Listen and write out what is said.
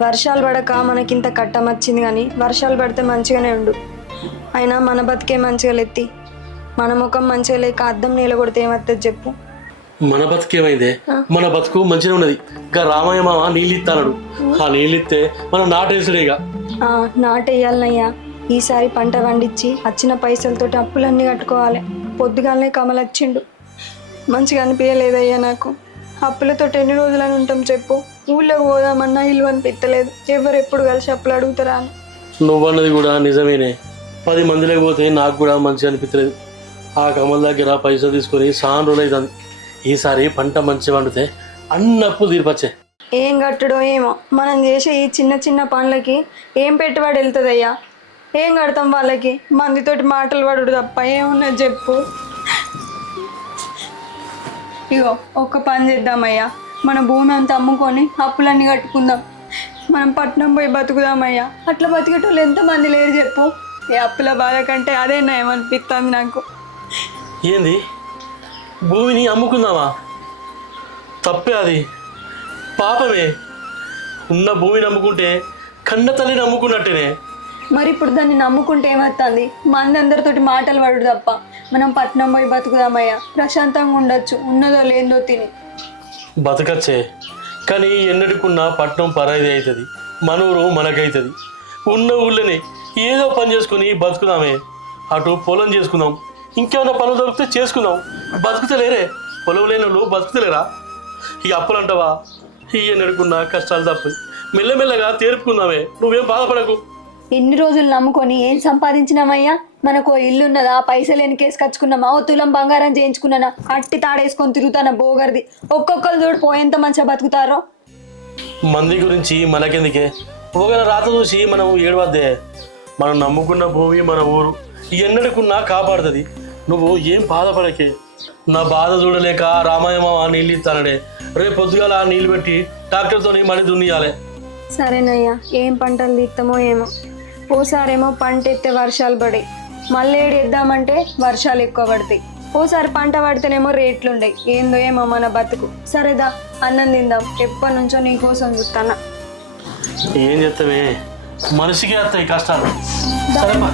వర్షాలు పడక మనకింత కట్టం వచ్చింది, కానీ వర్షాలు పడితే మంచిగానే ఉండు. అయినా మన బతికే మంచిగా లెత్తి, మన ముఖం మంచిగా లేక అద్దం నీళ్ళ కొడితే ఏమవుతుంది చెప్పు. మన బతుకేమైందే? మన బతుకు మంచిగా ఉన్నది. ఇంకా రామయ్య మామ నీళ్ళు ఇస్తాడు. ఆ నీళ్ళు ఇస్తే మనం నాటేసుడేగా. నాటేయాలనయ్యా. ఈసారి పంట పండించి వచ్చిన పైసలతోటి అప్పులన్నీ కట్టుకోవాలి. పొద్దుగాలనే కమల వచ్చిండు, మంచిగా అనిపించలేదయ్యా నాకు. అప్పులతో ఎన్ని రోజులని ఉంటాం చెప్పు. ఊళ్ళోకి పోదామన్నా ఇల్లు అనిపించలేదు. ఎవరు ఎప్పుడు కలిసి అప్పులు అడుగుతారా అని. నువ్వన్నది కూడా నిజమేనే. 10 మందిలోకి పోతే నాకు కూడా మంచిగా అనిపించలేదు. ఆ కమల దగ్గర పైసలు తీసుకొని చాలా రోజులు అవుతుంది. ఈసారి పంట మంచిగా పండితే అన్ని అప్పులు తీర్పచ్చే. ఏం కట్టుడో ఏమో, మనం చేసే ఈ చిన్న చిన్న పనులకి ఏం పెట్టుబడి వెళ్తుందయ్యా? ఏం కడతాం వాళ్ళకి? మందితోటి మాటలు పడుడు తప్ప ఏమున్నది చెప్పు. ఇగో ఒక్క పని చేద్దామయ్యా, మన భూమి అంతా అమ్ముకొని అప్పులన్నీ కట్టుకుందాం. మనం పట్నం పోయి బతుకుదామయ్యా. అట్లా బతికేటోళ్ళు ఎంతమంది లేరు చెప్పు. ఈ అప్పుల బాధ కంటే అదే నయమనిపిస్తుంది నాకు. ఏంది, భూమిని అమ్ముకుందామా? తప్పే, అది పాపమే. ఉన్న భూమిని అమ్ముకుంటే కన్న తల్లిని అమ్ముకున్నట్టేనే. మరి ఇప్పుడు దాన్ని నమ్ముకుంటే ఏమవుతుంది? మంది అందరితోటి మాటలు పడుడు తప్ప. మనం పట్నం పోయి బతుకుదామయ్యా, ప్రశాంతంగా ఉండొచ్చు. ఉన్నదో లేదో తిని బతకచ్చే, కానీ ఎన్నటికున్న పట్నం పరాయిది అవుతుంది, మన ఊరు మనకైతుంది. ఉన్న ఊళ్ళని ఏదో పని చేసుకుని బతుకుదామే. అటు పొలం చేసుకుందాం, ఇంకేమైనా పనులు దొరికితే చేసుకుందాం. బతుకుతలేరే, పొలం లేని వాళ్ళు బతుకుతలేరా? ఈ అప్పులు అంటావా? ఈ ఎన్నడుకున్న కష్టాలు తప్పదు. మెల్లమెల్లగా తేరుపుకుందామే, నువ్వేం బాధపడకు. ఎన్ని రోజులు నమ్ముకొని ఏం సంపాదించినామయ్యా? మనకు ఇల్లు ఉన్నదా? పైసలు ఎన్నికేసి కచ్చుకున్నామా? ఓ తులం బంగారం చేయించుకున్నానా? అట్టి తాడేసుకొని తిరుగుతానా బోగర్ది. ఒక్కొక్కరు చూడు పోయేంత మంచిగా బతుకుతారో. మంది గురించి మనకెందుకే? ఒకవేళ రాత చూసి మనం ఏడవద్దే. మనం నమ్ముకున్న భూమి మన ఊరు ఎన్నడుకున్నా కాపాడుతుంది. నువ్వు ఏం బాధపడకే. నా బాధ చూడలేక రామయ్య మామ నీళ్ళు ఇస్తానడే. రేపు పొద్దుగాల నీళ్ళు పెట్టి ట్రాక్టర్తో మళ్ళీ దున్నియాలి. సరేనయ్యా, ఏం పంటలు తీస్తామో ఏమో. ఓసారేమో పంట ఎత్తే వర్షాలు పడి, మళ్ళీ ఏడు ఎద్దామంటే వర్షాలు ఎక్కువ పడతాయి. ఓసారి పంట పడితేనేమో రేట్లు ఉండయి. ఏందో ఏమో మన బతుకు. సరేదా, అన్నం తిందాం. ఎప్పటి నుంచో నీకోసం చూస్తానా. ఏం చేస్తామే, మనిషికి వస్తాయి కష్టాలు. సరేమ్మా.